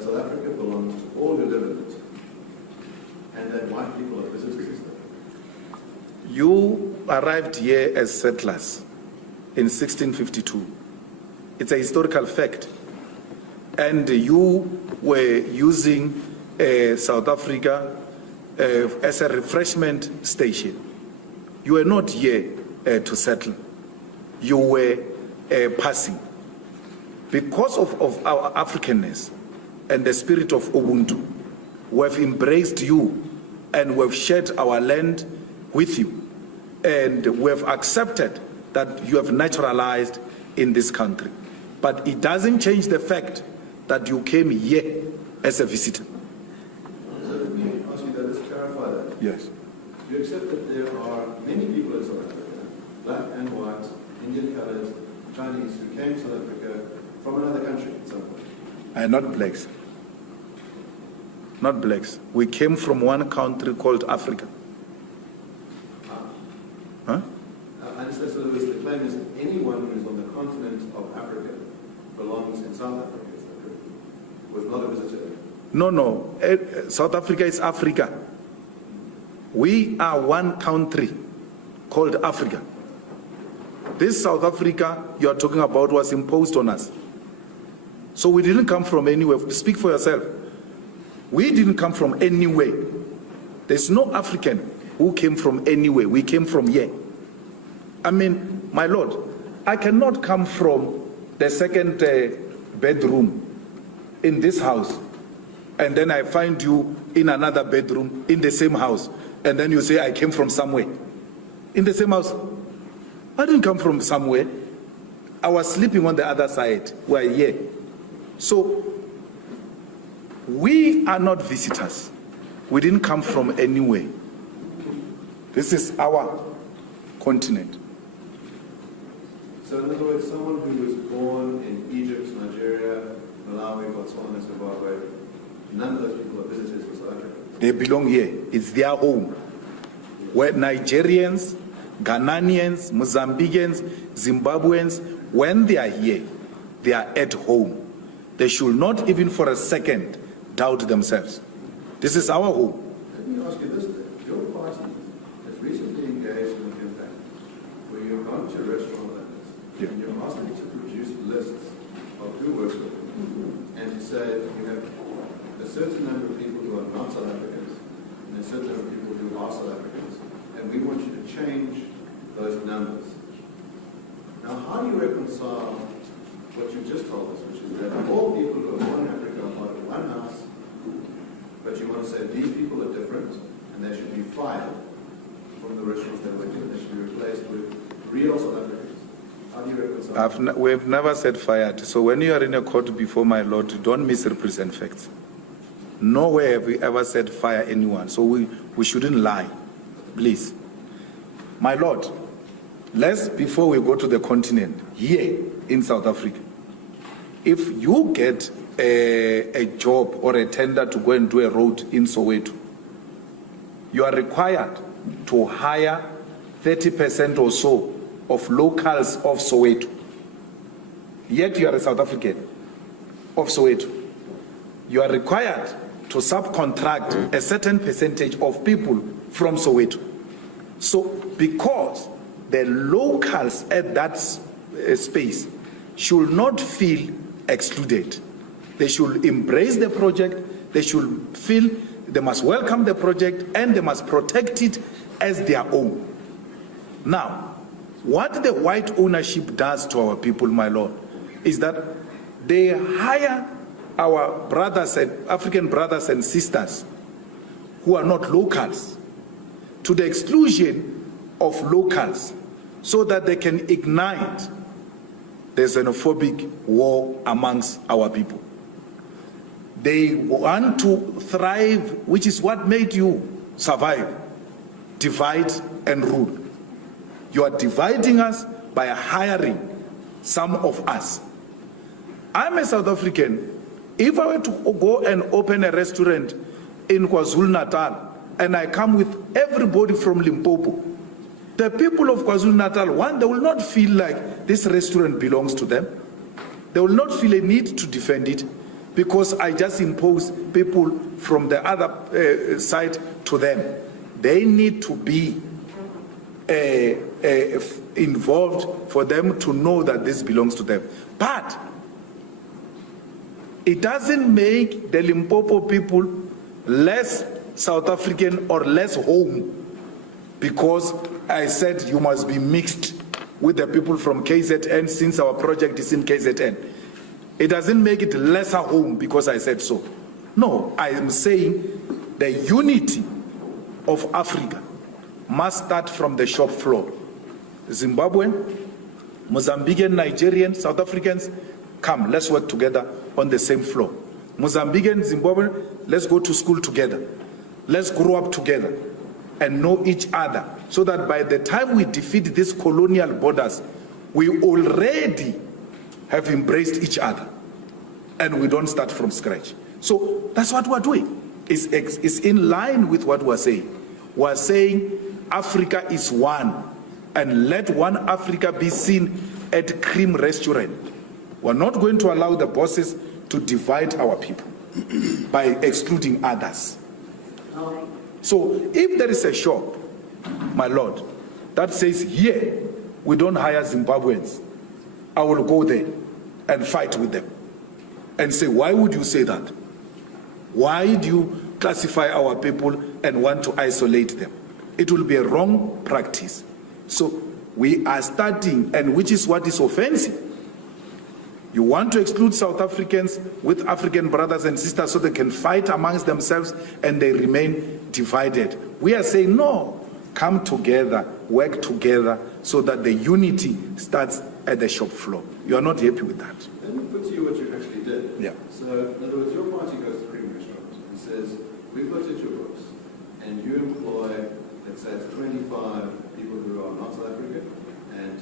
that South Africa belongs to all who live in it, and that white people are visitors. You arrived here as settlers in 1652. It's a historical fact. And you were using South Africa as a refreshment station. You were not here to settle. You were passing. Because of our Africanness and the spirit of Ubuntu, we have embraced you and we have shared our land with you. And we have accepted that you have naturalized in this country. But it doesn't change the fact that you came here as a visitor. So let me ask you that, let's clarify that. Yes. You accept that there are many people in South Africa, black and white, Indian colors, Chinese, who came to South Africa from another country at some point? Not blacks. Not blacks. We came from one country called Africa. Huh? I understand. So the claim is that anyone who is on the continent of Africa belongs in South Africa. Is that correct? Was not a visitor. No. South Africa is Africa. We are one country called Africa. This South Africa you are talking about was imposed on us. So we didn't come from anywhere. Speak for yourself. We didn't come from anywhere. There's no African who came from anywhere. We came from here. I mean, my Lord, I cannot come from the second bedroom in this house, and then I find you in another bedroom in the same house, and then you say I came from somewhere. In the same house. I didn't come from somewhere. I was sleeping on the other side. We're here. So, we are not visitors. We didn't come from anywhere. This is our continent. So in other words, someone who was born in Egypt, Nigeria, Malawi, Botswana, Zimbabwe, none of those people are visitors for South Africa. They belong here. It's their home. Where Nigerians, Ghanaians, Mozambicans, Zimbabweans, when they are here, they are at home. They should not even for a second doubt themselves. This is our home. Let me ask you this then. Your party has recently engaged in a campaign where you've gone to restaurant owners and you're asking to produce lists of who works with them and to say you have a certain number of people who are not South Africans and a certain number of people who are South Africans, and we want you to change those numbers. Now, how do you reconcile what you just told us, which is that all people who are born in Africa are part of one house, but you want to say these people are different and they should be fired from the restaurants they work in, they should be replaced with real South Africans? How do you reconcile? We've never said fired. So when you are in a court before my Lord, don't misrepresent facts. Nowhere have we ever said fire anyone. So we shouldn't lie. Please. My Lord, before we go to the continent, here in South Africa, if you get a job or a tender to go and do a road in Soweto, you are required to hire 30% or so of locals of Soweto. Yet you are a South African of Soweto. You are required to subcontract a certain percentage of people from Soweto. So because the locals at that space should not feel excluded, they should embrace the project, they should feel they must welcome the project and they must protect it as their own. Now, what the white ownership does to our people, my Lord, is that they hire our brothers and African brothers and sisters who are not locals to the exclusion of locals so that they can ignite the xenophobic war amongst our people. They want to thrive, which is what made you survive, divide and rule. You are dividing us by hiring some of us. I'm a South African. If I were to go and open a restaurant in KwaZulu-Natal and I come with everybody from Limpopo, the people of KwaZulu-Natal, one, they will not feel like this restaurant belongs to them. They will not feel a need to defend it. because I just impose people from the other side to them. They need to be involved for them to know that this belongs to them. But it doesn't make the Limpopo people less South African or less home because I said you must be mixed with the people from KZN since our project is in KZN. It doesn't make it lesser home because I said so. No, I am saying the unity of Africa must start from the shop floor. Zimbabwean, Mozambican, Nigerian, South Africans, come, let's work together on the same floor. Mozambican, Zimbabwean, let's go to school together. Let's grow up together and know each other so that by the time we defeat these colonial borders, we already have embraced each other and we don't start from scratch. So that's what we're doing. It's in line with what we're saying. We're saying Africa is one, and let one Africa be seen at Cream Restaurant. We're not going to allow the bosses to divide our people by excluding others. So if there is a shop, my Lord, that says here we don't hire Zimbabweans, I will go there and fight with them and say, why would you say that? Why do you classify our people and want to isolate them? It will be a wrong practice. So we are starting, and which is what is offensive. You want to exclude South Africans with African brothers and sisters so they can fight amongst themselves and they remain divided. We are saying, no, come together, work together so that the unity starts at the shop floor. You are not happy with that. Let me put to you what you actually did. Yeah. So, in other words, your party goes to Cream Restaurant and says, we've looked at your books and you employ, let's say it's 25 people who are not South African and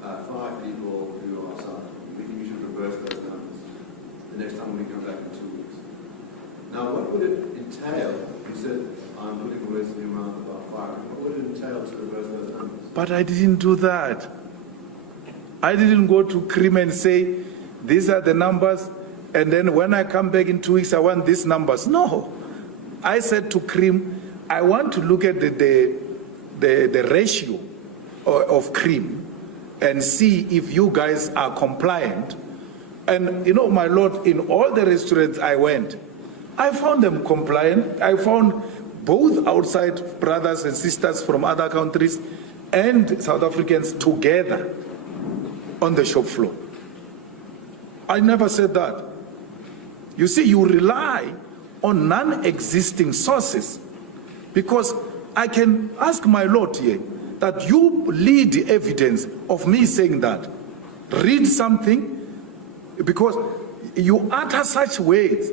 5 people who are South African. We think you should reverse those numbers the next time we come back in 2 weeks. Now, what would it entail? You said, I'm putting words in your mouth about firing. What would it entail to reverse those numbers? But I didn't do that. I didn't go to Cream and say, these are the numbers, and then when I come back in 2 weeks, I want these numbers. No. I said to Cream, I want to look at the ratio of Cream and see if you guys are compliant. And you know, my Lord, in all the restaurants I went, I found them compliant. I found both outside brothers and sisters from other countries and South Africans together on the shop floor. I never said that. You see, you rely on non-existing sources because I can ask my Lord here that you lead the evidence of me saying that. Read something, because you utter such words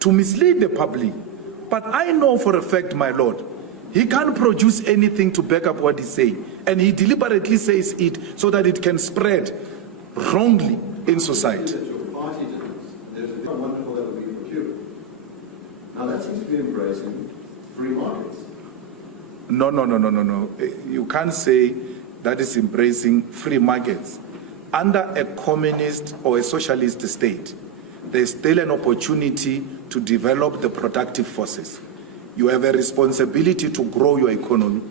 to mislead the public. But I know for a fact, my Lord, he can't produce anything to back up what he's saying. And he deliberately says it so that it can spread wrongly in society. That your party did this. There's how wonderful that would be for Cuba. Now that seems to be embracing free markets. No. You can't say that is embracing free markets. Under a communist or a socialist state, there's still an opportunity to develop the productive forces. You have a responsibility to grow your economy.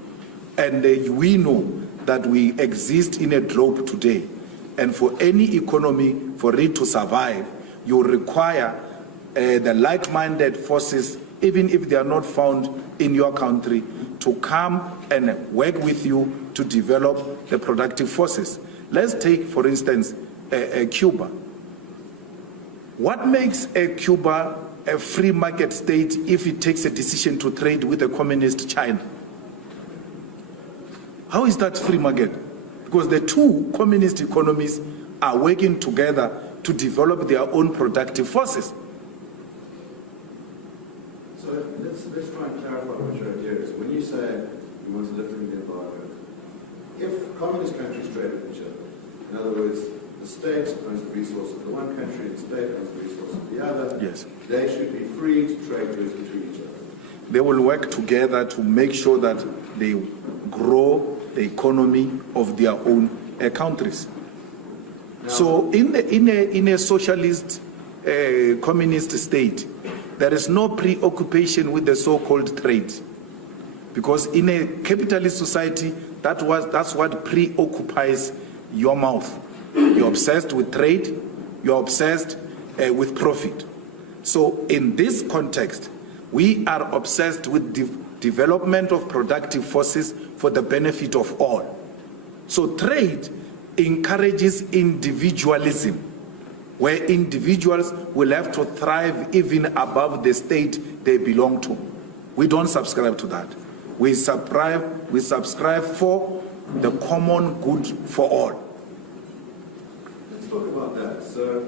And we know that we exist in a globe today. And for any economy, for it to survive, you require the like-minded forces, even if they are not found in your country, to come and work with you to develop the productive forces. Let's take, for instance, Cuba. What makes Cuba a free market state if it takes a decision to trade with a communist China? How is that free market? Because the two communist economies are working together to develop their own productive forces. So let's try and clarify what your idea is. When you say you want to lift the embargo, if communist countries trade with each other, in other words, the state owns the resources of the one country, the state owns the resources of the other, yes, they should be free to trade goods between each other. They will work together to make sure that they grow the economy of their own countries. Now, so in a socialist communist state, there is no preoccupation with the so-called trade. Because in a capitalist society, that's what preoccupies your mouth. You're obsessed with trade, you're obsessed with profit. So in this context, we are obsessed with development of productive forces for the benefit of all. So trade encourages individualism, where individuals will have to thrive even above the state they belong to. We don't subscribe to that. We subscribe for the common good for all. Let's talk about that. So,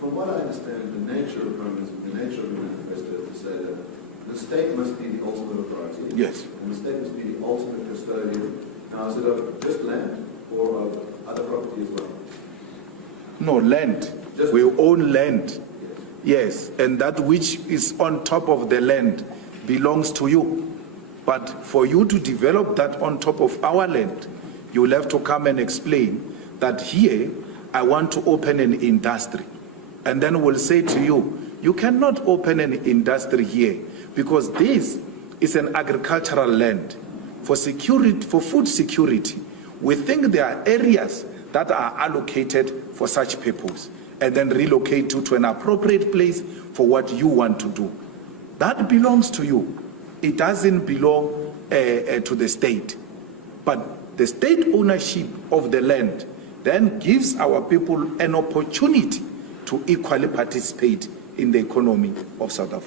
from what I understand, the nature of communism, the nature of the manifesto is to say that the state must be the ultimate authority. Yes. And the state must be the ultimate custodian. Now, is it of just land or of other property as well? No, land. We own land. Yes, and that which is on top of the land belongs to you. But for you to develop that on top of our land, you will have to come and explain that here, I want to open an industry. And then we'll say to you, you cannot open an industry here because this is an agricultural land. For security, for food security, we think there are areas that are allocated for such purpose and then relocate to an appropriate place for what you want to do. That belongs to you. It doesn't belong to the state. But the state ownership of the land then gives our people an opportunity to equally participate in the economy of South Africa.